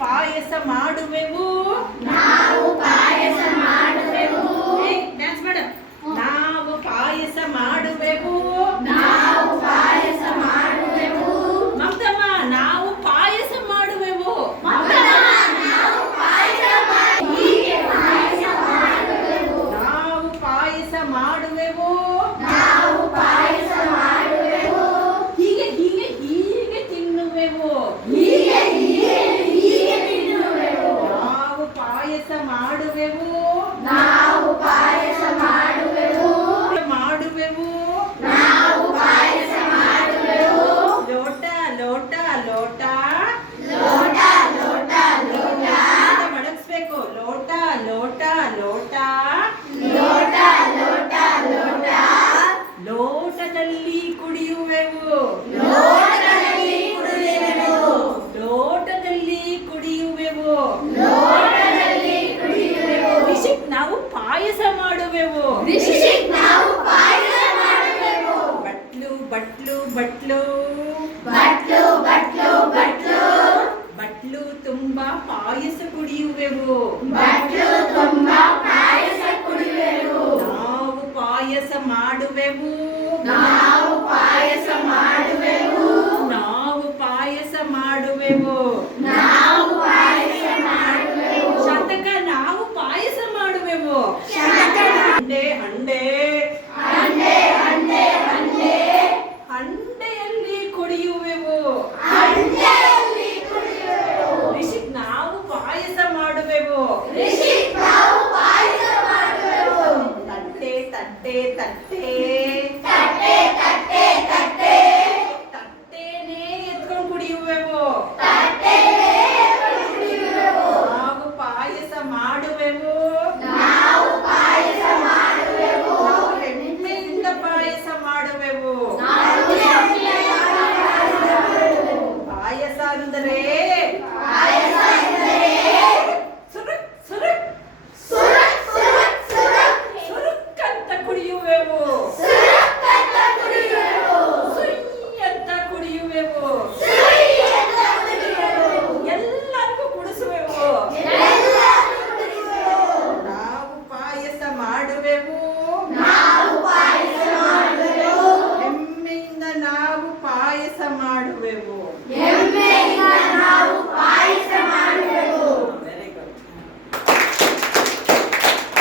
ಪಾಯಸ ಮಾಡುವೆವು ನಾವು ಪಾಯಸ ಮಾಡುವೆವು ಡ್ಯಾನ್ಸ್ ಮಾಡು ನಾವು ಪಾಯಸ ಮಾಡುವೆವು ನಾವು ಪಾಯಸ ಮಾಡುವೆವು ಮಮತಮ್ಮ ನಾವು ಪಾಯಸ ಮಾಡುವೆವು ನಾವು ಪಾಯಸ ಮಾಡುವೆವು ನಾವು ಪಾಯಸ ಮಾಡುವೆವು ನಾವು ಪಾಯಸ ಮಾಡುವೆವು ಹೀಗೆ ಹೀಗೆ ಹೀಗೆ ತಿನ್ನುವೆವು ಹೀಗೆ ಹೀಗೆ ಹೀಗೆ ತಿನ್ನುವೆವು ನಾವು ಪಾಯಸ ಮಾಡುವೆವು ನಾವು ಪಾಯಸ ಮಾಡುವೆವು ಮಾಡುವೆವು ನಾವು ಪಾಯಸ ಮಾಡುವೆವು ಲೋಟ ಲೋಟ ಲೋಟ ಲೋಟ ಲೋಟ ಲೋಟ ಮಡಗಿಸ್ಬೇಕು ಲೋಟ ಲೋಟ ಲೋಟ ಲೋಟ ಲೋಟ ಲೋಟ ಲೋಟದಲ್ಲಿ ಕುಡಿಯುವೆವು ಲೋಟದಲ್ಲಿ ಕುಡಿಯುವೆವು ಲೋಟದಲ್ಲಿ ಕುಡಿಯುವೆವು ಲೋಟದಲ್ಲಿ ಕುಡಿಯುವೆವು ರಿಷಿಕ್ ನಾವು ಪಾಯಸ ಮಾಡುವೆವು ರಿಷಿಕ್ ನಾವು ಪಾಯಸ ಮಾಡುವೆವು ಬಟ್ಲು ಬಟ್ಲು ಬಟ್ಲು ಬಟ್ಲು ಬಟ್ಲು ಬಟ್ಲು ಬಟ್ಲು ತುಂಬಾ ಪಾಯಸ ಕುಡಿಯುವೆವು ಬಟ್ಲು ತುಂಬಾ ಪಾಯಸ ಕುಡಿಯುವೆವು ನಾವು ಪಾಯಸ ಮಾಡುವೆವು ನಾವು ಪಾಯಸ ಮಾಡುವೆವು ನಾವು ಪಾಯಸ ಮಾಡುವೆವು ನಾವು